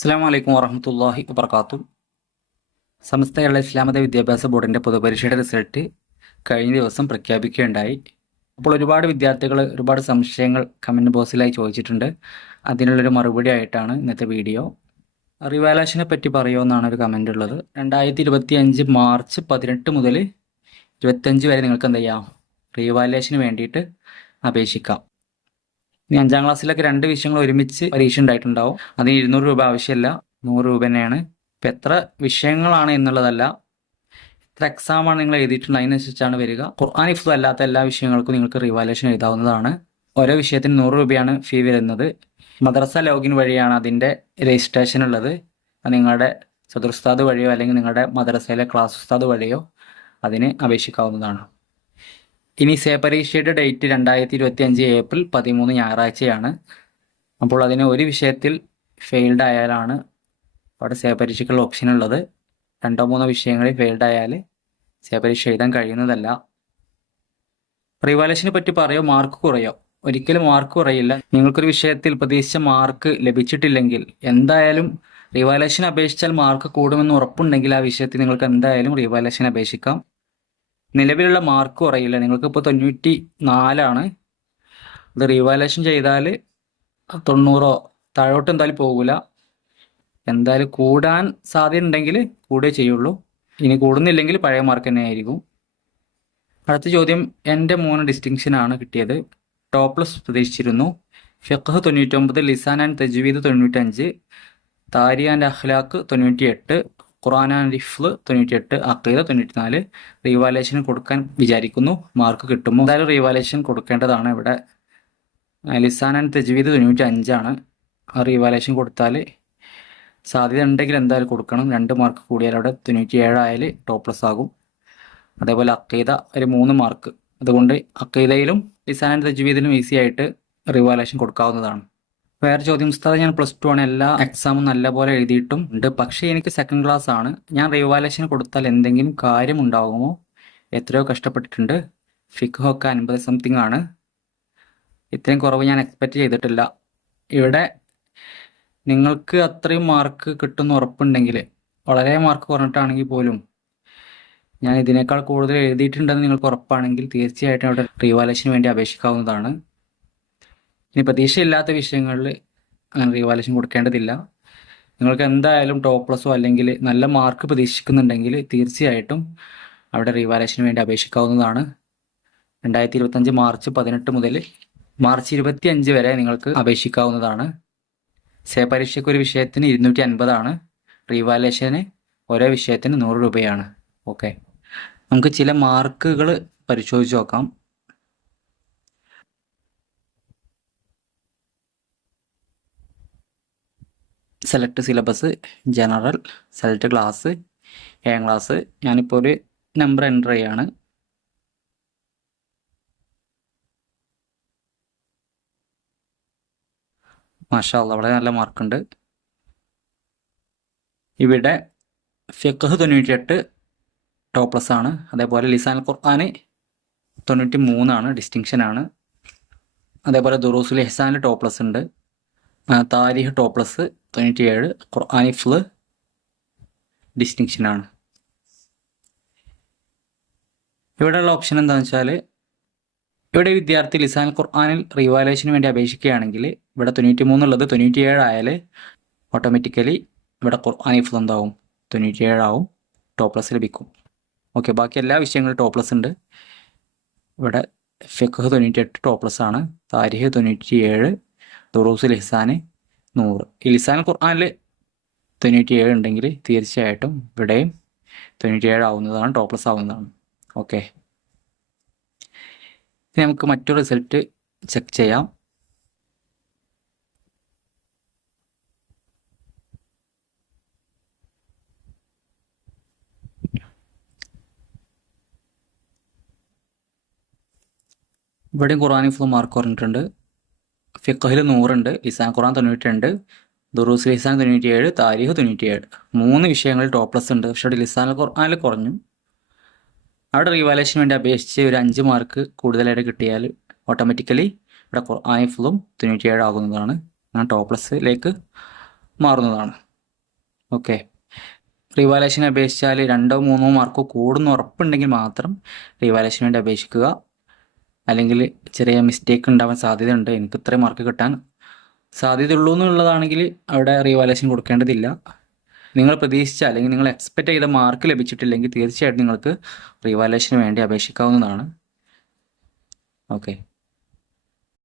അസ്സാം വലൈക്കും വറഹമത്തല്ലാഹി വബർക്കാത്തു സമസ്ത കേരള ഇസ്ലാമത വിദ്യാഭ്യാസ ബോർഡിന്റെ പൊതുപരീക്ഷയുടെ റിസൾട്ട് കഴിഞ്ഞ ദിവസം പ്രഖ്യാപിക്കുകയുണ്ടായി. അപ്പോൾ ഒരുപാട് വിദ്യാർത്ഥികൾ ഒരുപാട് സംശയങ്ങൾ കമന്റ് ബോക്സിലായി ചോദിച്ചിട്ടുണ്ട്. അതിനുള്ളൊരു മറുപടി ആയിട്ടാണ് ഇന്നത്തെ വീഡിയോ. റിവാലേഷനെ പറ്റി പറയുമെന്നാണ് ഒരു കമന്റ് ഉള്ളത്. രണ്ടായിരത്തി ഇരുപത്തി അഞ്ച് മാർച്ച് പതിനെട്ട് മുതൽ ഇരുപത്തഞ്ച് വരെ നിങ്ങൾക്ക് എന്ത് ചെയ്യാം റീവാലേഷന് വേണ്ടിയിട്ട് അപേക്ഷിക്കാം. ഇനി അഞ്ചാം ക്ലാസ്സിലൊക്കെ രണ്ട് വിഷയങ്ങൾ ഒരുമിച്ച് പരീക്ഷ ഉണ്ടായിട്ടുണ്ടാവും. അതിന് ഇരുന്നൂറ് രൂപ ആവശ്യമില്ല. നൂറ് രൂപ തന്നെയാണ്. ഇപ്പം എത്ര വിഷയങ്ങളാണ് എന്നുള്ളതല്ല. എത്ര എക്സാമാണ് നിങ്ങൾ എഴുതിയിട്ടുണ്ട് അതിനനുസരിച്ചാണ് വരിക. ഖുർആൻ ഇഫ്തു അല്ലാത്ത എല്ലാ വിഷയങ്ങൾക്കും നിങ്ങൾക്ക് റിവാലേഷൻ എഴുതാവുന്നതാണ്. ഓരോ വിഷയത്തിന് നൂറ് രൂപയാണ് ഫീ വരുന്നത്. മദ്രസ ലോഗിൻ വഴിയാണ് അതിന്റെ രജിസ്ട്രേഷൻ ഉള്ളത്. നിങ്ങളുടെ സദുർസ്താദ് വഴിയോ അല്ലെങ്കിൽ നിങ്ങളുടെ മദ്രസയിലെ ക്ലാസ് ഉസ്താദ് വഴിയോ അതിന് അപേക്ഷിക്കാവുന്നതാണ്. ഇനി സേ പരീക്ഷയുടെ ഡേറ്റ് രണ്ടായിരത്തി ഇരുപത്തി അഞ്ച് ഏപ്രിൽ പതിമൂന്ന് ഞായറാഴ്ചയാണ്. അപ്പോൾ അതിന് ഒരു വിഷയത്തിൽ ഫെയിൽഡ് ആയാലാണ് അവിടെ സേ പരീക്ഷയ്ക്കുള്ള ഓപ്ഷൻ ഉള്ളത്. രണ്ടോ മൂന്നോ വിഷയങ്ങളിൽ ഫെയിൽഡ് ആയാൽ സേ പരീക്ഷ എഴുതാൻ കഴിയുന്നതല്ല. റിവാലേഷനെ പറ്റി പറയോ? മാർക്ക് കുറയോ? ഒരിക്കലും മാർക്ക് കുറയില്ല. നിങ്ങൾക്കൊരു വിഷയത്തിൽ പ്രതീക്ഷിച്ച മാർക്ക് ലഭിച്ചിട്ടില്ലെങ്കിൽ എന്തായാലും റിവാലേഷൻ അപേക്ഷിച്ചാൽ മാർക്ക് കൂടുമെന്ന് ഉറപ്പുണ്ടെങ്കിൽ ആ വിഷയത്തിൽ നിങ്ങൾക്ക് എന്തായാലും റിവാലേഷൻ അപേക്ഷിക്കാം. നിലവിലുള്ള മാർക്ക് കുറയില്ല. നിങ്ങൾക്ക് ഇപ്പോൾ തൊണ്ണൂറ്റി നാലാണ് അത് റീവാലേഷൻ ചെയ്താൽ തൊണ്ണൂറോ താഴോട്ട് എന്തായാലും പോകില്ല എന്തായാലും കൂടാൻ സാധ്യത ഉണ്ടെങ്കിൽ കൂടുകയേ ചെയ്യുള്ളൂ. ഇനി കൂടുന്നില്ലെങ്കിൽ പഴയ മാർക്ക് തന്നെ ആയിരിക്കും. അടുത്ത ചോദ്യം എന്റെ മൂന്ന് ഡിസ്റ്റിങ്ഷനാണ് കിട്ടിയത്. ടോപ്പ് പ്ലസ് പ്രതീക്ഷിച്ചിരുന്നു. ഫിഖ് തൊണ്ണൂറ്റൊമ്പത് ലിസാൻ ആൻഡ് തജ്വീദ് തൊണ്ണൂറ്റഞ്ച് താരി ആൻഡ് അഖ്ലാഖ് തൊണ്ണൂറ്റിയെട്ട് ഖുറാൻ ആൻഡ് റിഫ്ല് തൊണ്ണൂറ്റിയെട്ട് അക്കീദ തൊണ്ണൂറ്റിനാല് റീവാലേഷൻ കൊടുക്കാൻ വിചാരിക്കുന്നു. മാർക്ക് കിട്ടുമോ? എന്തായാലും റീവാലേഷൻ കൊടുക്കേണ്ടതാണ് ഇവിടെ. ലിസാൻ ആൻഡ് തെജ്വീദ് തൊണ്ണൂറ്റി അഞ്ചാണ് ആ റീവാലേഷൻ കൊടുത്താൽ സാധ്യത ഉണ്ടെങ്കിൽ എന്തായാലും കൊടുക്കണം. രണ്ട് മാർക്ക് കൂടിയാൽ അവിടെ തൊണ്ണൂറ്റി ഏഴായാൽ ടോപ്പ് പ്ലസ് ആകും. അതേപോലെ അക്കീദ ഒരു മൂന്ന് മാർക്ക്. അതുകൊണ്ട് അക്കീദയിലും ലിസാൻ ആൻഡ് തജ്വീദിലും ഈസി ആയിട്ട് റിവാലേഷൻ കൊടുക്കാവുന്നതാണ്. വേറെ ചോദ്യം. ഉസ്താദ് ഞാൻ പ്ലസ് ടു ആണ്. എല്ലാ എക്സാമും നല്ലപോലെ എഴുതിയിട്ടും ഉണ്ട്. പക്ഷേ എനിക്ക് സെക്കൻഡ് ക്ലാസ് ആണ്. ഞാൻ റിവാലേഷൻ കൊടുത്താൽ എന്തെങ്കിലും കാര്യം ഉണ്ടാകുമോ എത്രയോ കഷ്ടപ്പെട്ടിട്ടുണ്ട്. ഫിഖൊക്കെ അൻപത് സംതിങ് ആണ്. ഇത്രയും കുറവ് ഞാൻ എക്സ്പെക്റ്റ് ചെയ്തിട്ടില്ല. ഇവിടെ നിങ്ങൾക്ക് അത്രയും മാർക്ക് കിട്ടുമെന്ന് ഉറപ്പുണ്ടെങ്കിൽ വളരെ മാർക്ക് കുറഞ്ഞിട്ടാണെങ്കിൽ പോലും ഞാൻ ഇതിനേക്കാൾ കൂടുതൽ എഴുതിയിട്ടുണ്ടെന്ന് നിങ്ങൾക്ക് ഉറപ്പാണെങ്കിൽ തീർച്ചയായിട്ടും അവിടെ റീവാലേഷന് വേണ്ടി അപേക്ഷിക്കാവുന്നതാണ്. ഇനി പ്രതീക്ഷയില്ലാത്ത വിഷയങ്ങളിൽ അങ്ങനെ റീവാലേഷൻ കൊടുക്കേണ്ടതില്ല. നിങ്ങൾക്ക് എന്തായാലും ടോപ്പ് പ്ലസോ അല്ലെങ്കിൽ നല്ല മാർക്ക് പ്രതീക്ഷിക്കുന്നുണ്ടെങ്കിൽ തീർച്ചയായിട്ടും അവിടെ റീവാലേഷന് വേണ്ടി അപേക്ഷിക്കാവുന്നതാണ്. രണ്ടായിരത്തി ഇരുപത്തഞ്ച് മാർച്ച് പതിനെട്ട് മുതൽ മാർച്ച് ഇരുപത്തി അഞ്ച് വരെ നിങ്ങൾക്ക് അപേക്ഷിക്കാവുന്നതാണ്. സേ പരീക്ഷയ്ക്ക് ഒരു വിഷയത്തിന് ഇരുന്നൂറ്റി അൻപതാണ് റീവാലേഷന് ഓരോ വിഷയത്തിന് നൂറ് രൂപയാണ്. ഓക്കെ നമുക്ക് ചില മാർക്കുകൾ പരിശോധിച്ച് നോക്കാം. Select syllabus general select class ഏഴാം ക്ലാസ് ഞാനിപ്പോൾ ഒരു നമ്പർ എന്റർ ചെയ്യാണ്. മാഷാ അവിടെ നല്ല മാർക്കുണ്ട് ഇവിടെ ഫിഖ് തൊണ്ണൂറ്റിയെട്ട് ടോപ്പ് പ്ലസ് ആണ്. അതേപോലെ ലിസാൻ ഖുർആൻ തൊണ്ണൂറ്റി മൂന്നാണ് ഡിസ്റ്റിങ്ഷൻ ആണ്. അതേപോലെ ദുറൂസുൽ ഇഹ്സാനിൽ ടോപ്ലസ് പ്ലസ് ഉണ്ട്. താരിഹ് താരിഖ് ടോപ്പ് പ്ലസ് തൊണ്ണൂറ്റിയേഴ് ഡിസ്റ്റിങ്ഷൻ ആണ്. ഇവിടെയുള്ള ഓപ്ഷൻ എന്താണെന്ന് വെച്ചാൽ ഇവിടെ വിദ്യാർത്ഥി ലിസാൻ ഖുർആാനിൽ റീവാലേഷന് വേണ്ടി അപേക്ഷിക്കുകയാണെങ്കിൽ ഇവിടെ തൊണ്ണൂറ്റി മൂന്നുള്ളത് തൊണ്ണൂറ്റിയേഴ് ആയാൽ ഓട്ടോമാറ്റിക്കലി ഇവിടെ ഖുർആാനിഫ് എന്താവും? തൊണ്ണൂറ്റിയേഴാവും ടോപ്പ് പ്ലസ് ലഭിക്കും. ഓക്കെ ബാക്കി എല്ലാ വിഷയങ്ങളും ടോപ്പ് പ്ലസ് ഉണ്ട്. ഇവിടെ ഫെഖ് തൊണ്ണൂറ്റി എട്ട് ടോപ്പ് പ്ലസ് ആണ് താരിഖ് തൊണ്ണൂറ്റിയേഴ് ദുറൂസുൽ ഇഹ്സാന് നൂറ്. ഇലിസാൻ ലിസാൻ ഖുർആാനിൽ തൊണ്ണൂറ്റിയേഴ് ഉണ്ടെങ്കിൽ തീർച്ചയായിട്ടും ഇവിടെയും തൊണ്ണൂറ്റിയേഴ് ആവുന്നതാണ് ടോപ്ലസ് ആവുന്നതാണ്. ഓക്കെ നമുക്ക് മറ്റൊരു റിസൾട്ട് ചെക്ക് ചെയ്യാം. ഇവിടെയും ഖുറാനി ഫുൾ മാർക്ക് പറഞ്ഞിട്ടുണ്ട് ഫിഖഹിൽ നൂറുണ്ട് ഇസാൻ ഖുറാൻ തൊണ്ണൂറ്റിരണ്ട് ദുറൂസ് ലിസാൻ തൊണ്ണൂറ്റിയേഴ് താരിഖ് തൊണ്ണൂറ്റിയേഴ്. മൂന്ന് വിഷയങ്ങളിൽ ടോപ്ലസ് പ്ലസ് ഉണ്ട് പക്ഷേ ലിസാൻ ഖുർആനിൽ കുറഞ്ഞു. അവിടെ റീവാലേഷന് വേണ്ടി അപേക്ഷിച്ച് ഒരു അഞ്ച് മാർക്ക് കൂടുതലായിട്ട് കിട്ടിയാൽ ഓട്ടോമാറ്റിക്കലി ഇവിടെ ഖുർആൻ ഫുള്ളും തൊണ്ണൂറ്റിയേഴ് ആകുന്നതാണ്. ഞാൻ ടോപ്പ് പ്ലസിലേക്ക് മാറുന്നതാണ്. ഓക്കെ റിവാലേഷൻ അപേക്ഷിച്ചാൽ രണ്ടോ മൂന്നോ മാർക്കോ കൂടുന്ന ഉറപ്പുണ്ടെങ്കിൽ മാത്രം റിവാലേഷന് വേണ്ടി അപേക്ഷിക്കുക. അല്ലെങ്കിൽ ചെറിയ മിസ്റ്റേക്ക് ഉണ്ടാവാൻ സാധ്യതയുണ്ട്. എനിക്ക് ഇത്രയും മാർക്ക് കിട്ടാൻ സാധ്യതയുള്ളൂ എന്നുള്ളതാണെങ്കിൽ അവിടെ റീവാലേഷൻ കൊടുക്കേണ്ടതില്ല. നിങ്ങൾ പ്രതീക്ഷിച്ച അല്ലെങ്കിൽ നിങ്ങൾ എക്സ്പെക്റ്റ് ചെയ്ത മാർക്ക് ലഭിച്ചിട്ടില്ലെങ്കിൽ തീർച്ചയായിട്ടും നിങ്ങൾക്ക് റീവാലേഷന് വേണ്ടി അപേക്ഷിക്കാവുന്നതാണ്. ഓക്കെ